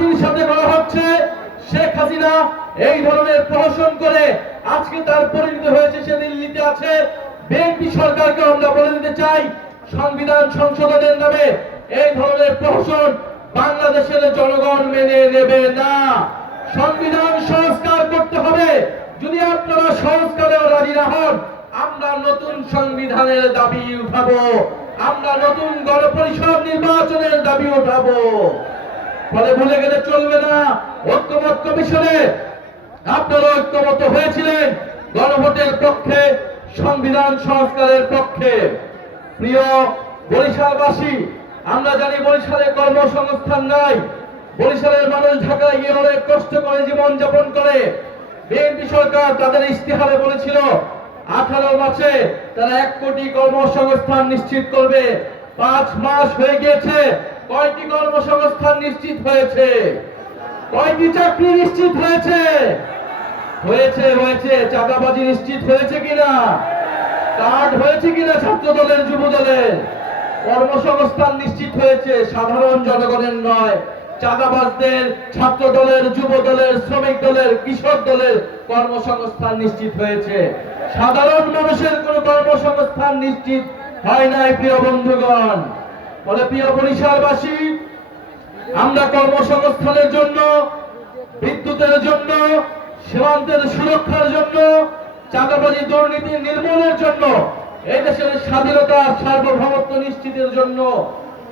জাতির সাথে করা হচ্ছে। শেখ হাসিনা এই ধরনের প্রহসন করে আজকে তার পরিণত হয়েছে, সে দিল্লিতে আছে। বিএনপি সরকারকে আমরা বলে দিতে চাই, সংবিধান সংশোধনের নামে এই ধরনের প্রহসন বাংলাদেশের জনগণ মেনে নেবে না। সংবিধান সংস্কার করতে হবে। যদি আপনারা সংস্কারেও রাজি না হন, আমরা নতুন সংবিধানের দাবি উঠাবো, আমরা নতুন গণপরিষদ নির্বাচনের দাবি উঠাবো। ফলে ভুলে গেলে চলবে না, ঐক্যমত কমিশনে আপনারা ঐক্যমত হয়েছিলেন গণভোটের পক্ষে, সংবিধান সংস্কারের পক্ষে। প্রিয় বরিশালবাসী, আমরা জানি বরিশালে কর্মসংস্থান নাই। বরিশালের মানুষ ঢাকায় গিয়ে অনেক কষ্ট করে জীবন যাপন করে। বিএনপি সরকার তাদের ইস্তেহারে বলেছিল 18 মাসে তারা 1 কোটি কর্মসংস্থান নিশ্চিত করবে। 5 মাস হয়ে গিয়েছে, কয়টি কর্মসংস্থান নিশ্চিত হয়েছে? কয়টি চাকরি নিশ্চিত হয়েছে? হয়েছে। চাঁদাবাজি নিশ্চিত হয়েছে কিনা? কার্ড হয়েছে কিনা ছাত্র দলের, যুব দলের? কর্মসংস্থান নিশ্চিত হয়েছে, সাধারণ জনগণের নয়। চাঁদাবাজদের, ছাত্র দলের, যুব দলের, শ্রমিক দলের, কৃষক দলের কর্মসংস্থান নিশ্চিত হয়েছে। সাধারণ মানুষের কোন কর্মসংস্থান নিশ্চিত হয় নাই প্রিয় বন্ধুগণ। ফলে প্রিয় বরিশালবাসী, আমরা কর্মসংস্থানের জন্য, বিদ্যুতের জন্য, সীমান্তের সুরক্ষার জন্য, চাঁদাবাজি দুর্নীতি নির্মূলের জন্য, এই দেশের স্বাধীনতা সার্বভৌমত্ব নিশ্চিতের জন্য,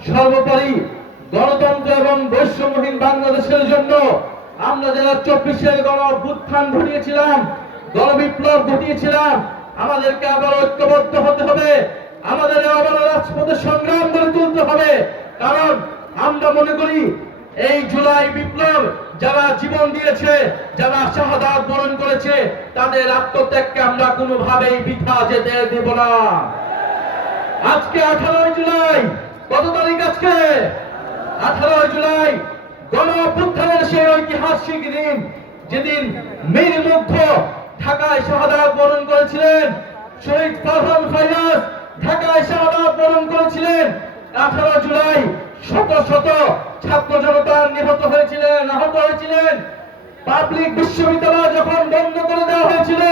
সর্বোপরি গণতন্ত্র এবং বৈষম্যহীন বাংলাদেশের জন্য আমরা যারা 24-এর গণ অভ্যুত্থান ঘটিয়েছিলাম, গণবিপ্লব ঘটিয়েছিলাম, আমাদেরকে আবার ঐক্যবদ্ধ হতে হবে। আমাদের আবার রাজপথে সংগ্রাম গড়ে তুলতে হবে। কারণ আমরা মনে করি এই জুলাই বিপ্লব যারা জীবন দিয়েছে, যারা শাহাদাত বরণ করেছে, তাদের আত্মত্যাগকে আমরা কোনোভাবেই বৃথা যেতে দেব না। আজকে 18 জুলাই, কত তারিখ আজকে? 18 জুলাই গণ অভ্যুত্থানের সেই ঐতিহাসিক দিন, যেদিন মীর মুগ্ধ ঢাকায় শাহাদাত বরণ করেছিলেন, শহীদ ফারহান ফাইয়াজ ঢাকায় শাহাদাত বরণ করেছিলেন। 18 জুলাই শত শত ছাত্র জনতা নিহত হয়েছিলেন, আহত হয়েছিলেন। পাবলিক বিশ্ববিদ্যালয় যখন বন্ধ করে দেওয়া হয়েছিল,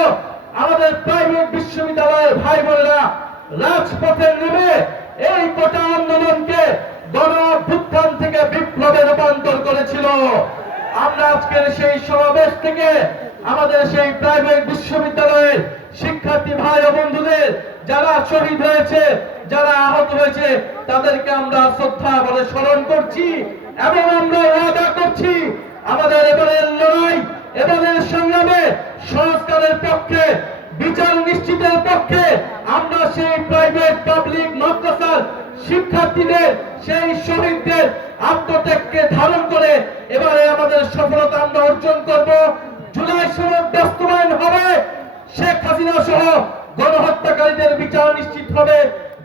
আমাদের প্রাইভেট বিশ্ববিদ্যালয়ের ভাই বোনেরা রাজপথে নেমে এই কোটা আন্দোলনকে গণ অভ্যুত্থান থেকে বিপ্লবে রূপান্তর করেছিল। আমরা আজকের সেই সমাবেশ থেকে আমাদের সেই প্রাইভেট বিশ্ববিদ্যালয়ের শিক্ষার্থী ভাই ও বন্ধুদের যারা শহীদ হয়েছে, যারা আহত হয়েছে, তাদেরকে আমরা শ্রদ্ধা বলে স্মরণ করছি এবং আমরা ওয়াদা করছি আমাদের এবারের লড়াই, এবারের সংগ্রামে সংস্কারের পক্ষে, বিচার নিশ্চিতের পক্ষে আমরা সেই প্রাইভেট পাবলিক মাদ্রাসার শিক্ষার্থীদের, সেই শহীদদের আত্মত্যাগকে ধারণ করে এবারে আমাদের সফলতা আমরা অর্জন করব। জুলাই সনদ বাস্তবায়ন হবে, শেখ হাসিনা সহ গণহত্যাকারীদের বিচার নিশ্চিত হবে,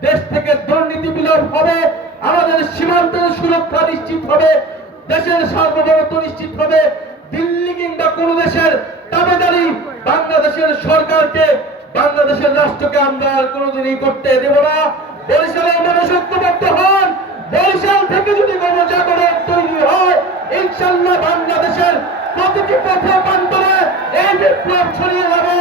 দেশ থেকে দুর্নীতি বিলোপ হবে, আমাদের সীমান্তের সুরক্ষা নিশ্চিত হবে, দেশের সার্বভৌমত্ব নিশ্চিত হবে। দিল্লি কিংবা কোন দেশের দাবিদারি বাংলাদেশের সরকারকে, বাংলাদেশের রাষ্ট্রকে আমরা আর কোনোদিনই করতে দেব না। বরিশালের মানুষ ঐক্যবদ্ধ হন। বরিশাল থেকে যদি গণজাগরণ তৈরি হয়, ইনশাআল্লাহ বাংলাদেশের প্রতিটি পথে প্রান্তরে এই বিপ্লব ছড়িয়ে যাবে।